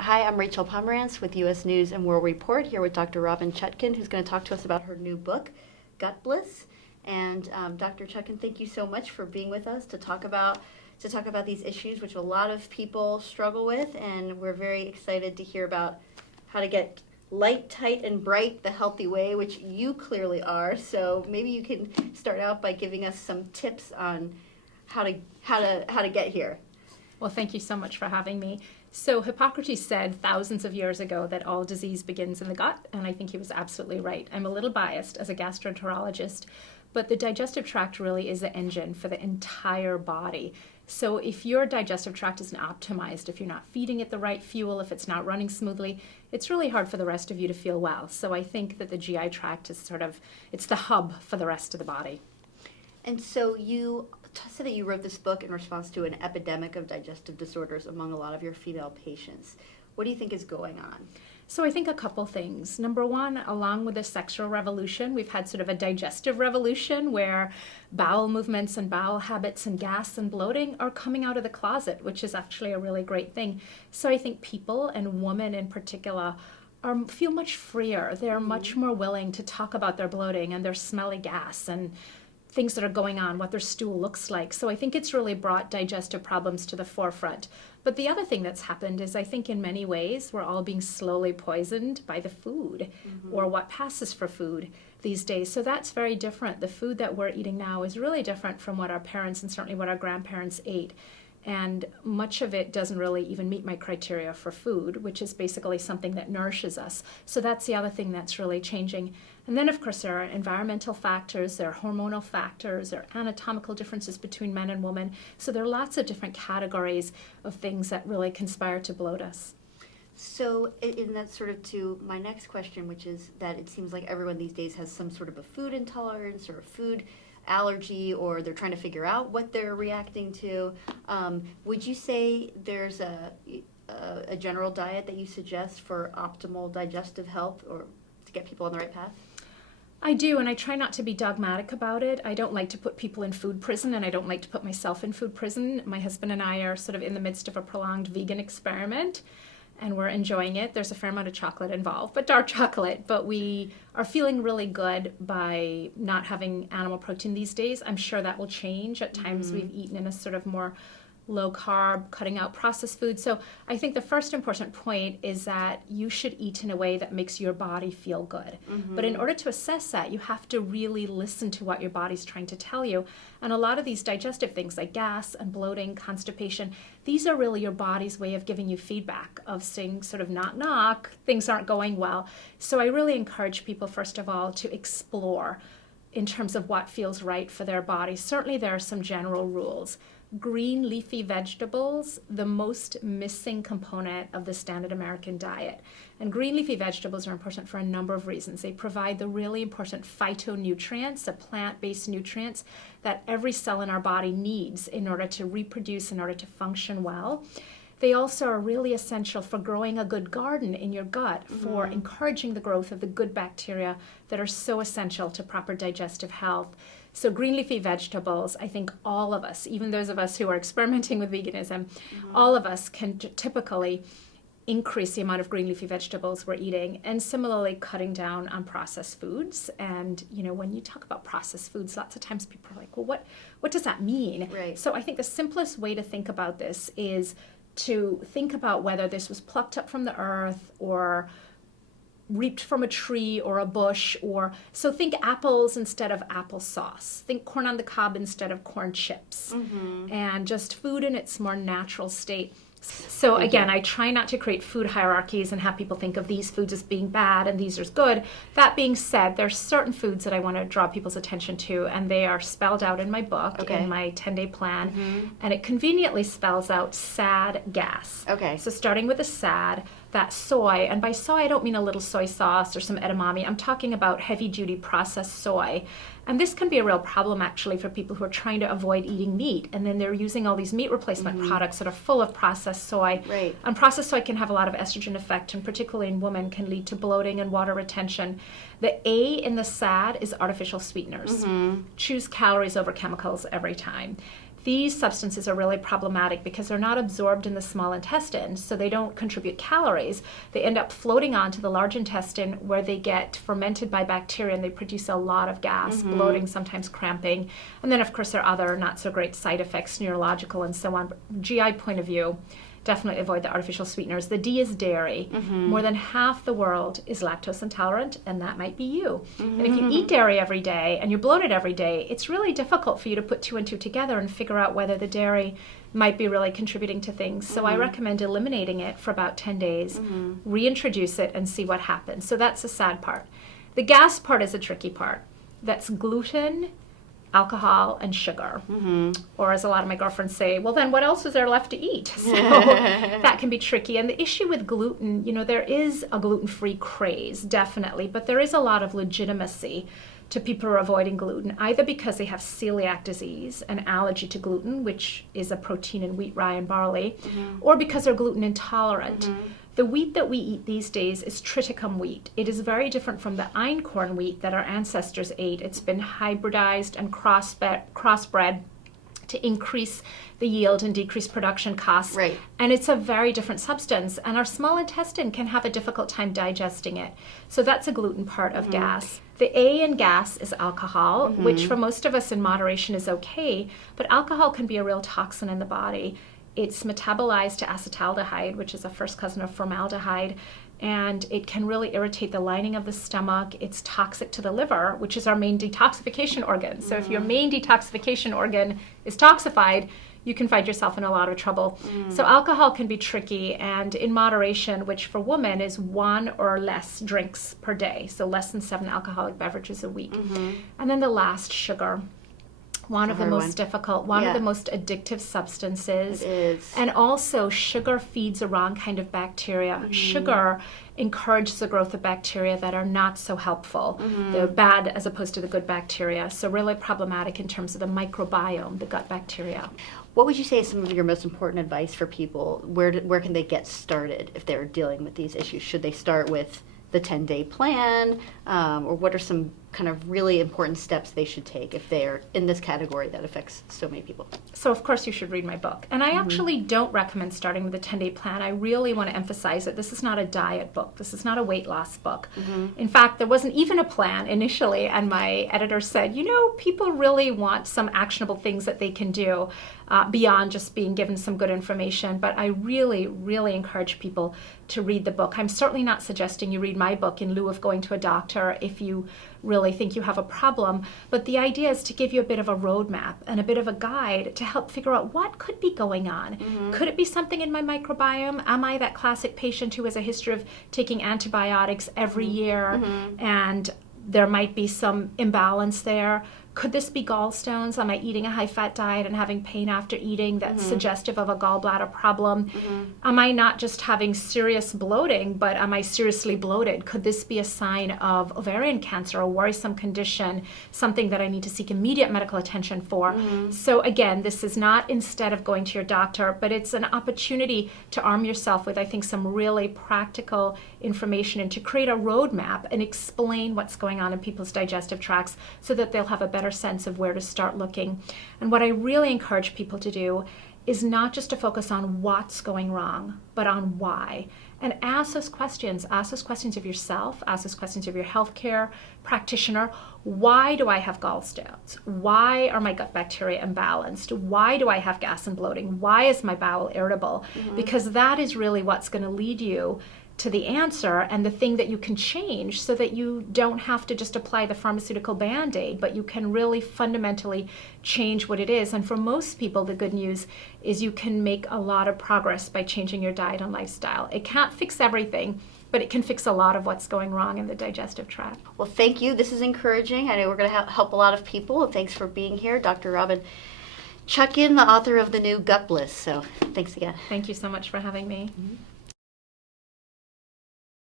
Hi, I'm Rachel Pomerantz with U.S. News and World Report, here with Dr. Roybnne Chutkan, who's going to talk to us about her new book, Gutbliss. And Dr. Chutkan, thank you so much for being with us to talk about these issues, which a lot of people struggle with, and we're very excited to hear about how to get light, tight, and bright the healthy way, which you clearly are. So maybe you can start out by giving us some tips on how to get here. Well, thank you so much for having me. So Hippocrates said thousands of years ago that all disease begins in the gut, and I think he was absolutely right. I'm a little biased as a gastroenterologist, but the digestive tract really is the engine for the entire body. So if your digestive tract isn't optimized, if you're not feeding it the right fuel, if it's not running smoothly, it's really hard for the rest of you to feel well. So I think that the GI tract is it's the hub for the rest of the body. And so you said that you wrote this book in response to an epidemic of digestive disorders among a lot of your female patients. What do you think is going on? So I think a couple things. Number one, along with the sexual revolution, we've had sort of a digestive revolution where bowel movements and bowel habits and gas and bloating are coming out of the closet, which is actually a really great thing. So I think people, and women in particular, feel much freer. They're much more willing to talk about their bloating and their smelly gas and things that are going on, what their stool looks like. So I think it's really brought digestive problems to the forefront. But the other thing that's happened is I think in many ways we're all being slowly poisoned by the food or what passes for food these days. So that's very different. The food that we're eating now is really different from what our parents and certainly what our grandparents ate. And much of it doesn't really even meet my criteria for food, which is basically something that nourishes us. So that's the other thing that's really changing. And then, of course, there are environmental factors, there are hormonal factors, there are anatomical differences between men and women. So there are lots of different categories of things that really conspire to bloat us. So in that sort of to my next question, which is that it seems like everyone these days has some sort of a food intolerance or a food allergy, or they're trying to figure out what they're reacting to. Would you say there's a general diet that you suggest for optimal digestive health or to get people on the right path? I do, and I try not to be dogmatic about it. I don't like to put people in food prison, and I don't like to put myself in food prison. My husband and I are sort of in the midst of a prolonged vegan experiment, and we're enjoying it. There's a fair amount of chocolate involved, but dark chocolate. But we are feeling really good by not having animal protein these days. I'm sure that will change. At times we've eaten in a sort of more low carb, cutting out processed food. So I think the first important point is that you should eat in a way that makes your body feel good. But in order to assess that, you have to really listen to what your body's trying to tell you. And a lot of these digestive things like gas and bloating, constipation, these are really your body's way of giving you feedback, of saying sort of knock, knock, things aren't going well. So I really encourage people, first of all, to explore in terms of what feels right for their body. Certainly there are some general rules. Green leafy vegetables, the most missing component of the standard American diet. And green leafy vegetables are important for a number of reasons. They provide the really important phytonutrients, the plant-based nutrients that every cell in our body needs in order to reproduce, in order to function well. They also are really essential for growing a good garden in your gut, for encouraging the growth of the good bacteria that are so essential to proper digestive health. So green leafy vegetables, I think all of us, even those of us who are experimenting with veganism, all of us can typically increase the amount of green leafy vegetables we're eating, and similarly cutting down on processed foods. And when you talk about processed foods, lots of times people are like, well, what does that mean? Right. So I think the simplest way to think about this is to think about whether this was plucked up from the earth or reaped from a tree or a bush, so think apples instead of applesauce. Think corn on the cob instead of corn chips. And just food in its more natural state. So again, I try not to create food hierarchies and have people think of these foods as being bad and these as good. That being said, there are certain foods that I want to draw people's attention to, and they are spelled out in my book, in my 10-day plan, and it conveniently spells out SAD gas. So starting with the SAD, that soy, and by soy I don't mean a little soy sauce or some edamame, I'm talking about heavy-duty processed soy. And this can be a real problem actually for people who are trying to avoid eating meat, and then they're using all these meat replacement products that are full of processed soy. Right. And processed soy can have a lot of estrogen effect, and particularly in women can lead to bloating and water retention. The A in the SAD is artificial sweeteners. Choose calories over chemicals every time. These substances are really problematic because they're not absorbed in the small intestine, so they don't contribute calories. They end up floating onto the large intestine where they get fermented by bacteria and they produce a lot of gas, bloating, sometimes cramping. And then, of course, there are other not so great side effects, neurological and so on. But from GI point of view, definitely avoid the artificial sweeteners. The D is dairy. More than half the world is lactose intolerant, and that might be you. And if you eat dairy every day and you're bloated every day, it's really difficult for you to put 2 and 2 together and figure out whether the dairy might be really contributing to things. So I recommend eliminating it for about 10 days, reintroduce it, and see what happens. So that's the sad part. The gas part is a tricky part. That's gluten, alcohol, and sugar. Or as a lot of my girlfriends say, well, then what else is there left to eat? So that can be tricky. And the issue with gluten, you know, there is a gluten-free craze, definitely, but there is a lot of legitimacy to people who are avoiding gluten, either because they have celiac disease, an allergy to gluten, which is a protein in wheat, rye, and barley, or because they're gluten intolerant. The wheat that we eat these days is triticum wheat. It is very different from the einkorn wheat that our ancestors ate. It's been hybridized and crossbred to increase the yield and decrease production costs. Right. And it's a very different substance. And our small intestine can have a difficult time digesting it. So that's a gluten part of gas. The A in gas is alcohol, which for most of us in moderation is okay. But alcohol can be a real toxin in the body. It's metabolized to acetaldehyde, which is a first cousin of formaldehyde, and it can really irritate the lining of the stomach. It's toxic to the liver, which is our main detoxification organ. So if your main detoxification organ is toxified, you can find yourself in a lot of trouble. So alcohol can be tricky, and in moderation, which for women is 1 or less drinks per day, so less than 7 alcoholic beverages a week. And then the last, sugar. One of the most difficult, one of the most addictive substances. It is. And also, sugar feeds the wrong kind of bacteria. Sugar encourages the growth of bacteria that are not so helpful. They're bad as opposed to the good bacteria. So really problematic in terms of the microbiome, the gut bacteria. What would you say is some of your most important advice for people? Where can they get started if they're dealing with these issues? Should they start with the 10-day plan, or what are some kind of really important steps they should take if they're in this category that affects so many people? So of course you should read my book. And I actually don't recommend starting with a 10-day plan. I really want to emphasize that this is not a diet book. This is not a weight loss book. In fact, there wasn't even a plan initially, and my editor said, you know, people really want some actionable things that they can do beyond just being given some good information. But I really, really encourage people to read the book. I'm certainly not suggesting you read my book in lieu of going to a doctor if you really think you have a problem, but the idea is to give you a bit of a roadmap and a bit of a guide to help figure out what could be going on. Could it be something in my microbiome? Am I that classic patient who has a history of taking antibiotics every year and there might be some imbalance there? Could this be gallstones? Am I eating a high-fat diet and having pain after eating that's suggestive of a gallbladder problem? Am I not just having serious bloating, but am I seriously bloated? Could this be a sign of ovarian cancer, a worrisome condition, something that I need to seek immediate medical attention for? So again, this is not instead of going to your doctor, but it's an opportunity to arm yourself with, I think, some really practical information and to create a roadmap and explain what's going on in people's digestive tracts so that they'll have a better sense of where to start looking. And what I really encourage people to do is not just to focus on what's going wrong, but on why. And ask those questions. Ask those questions of yourself. Ask those questions of your healthcare practitioner. Why do I have gallstones? Why are my gut bacteria imbalanced? Why do I have gas and bloating? Why is my bowel irritable? Because that is really what's going to lead you to the answer and the thing that you can change so that you don't have to just apply the pharmaceutical Band-Aid, but you can really fundamentally change what it is. And for most people, the good news is you can make a lot of progress by changing your diet and lifestyle. It can't fix everything, but it can fix a lot of what's going wrong in the digestive tract. Well, thank you. This is encouraging. I know we're going to help a lot of people. Thanks for being here, Dr. Roybnne Chutkan, the author of the new Gutbliss. So thanks again. Thank you so much for having me.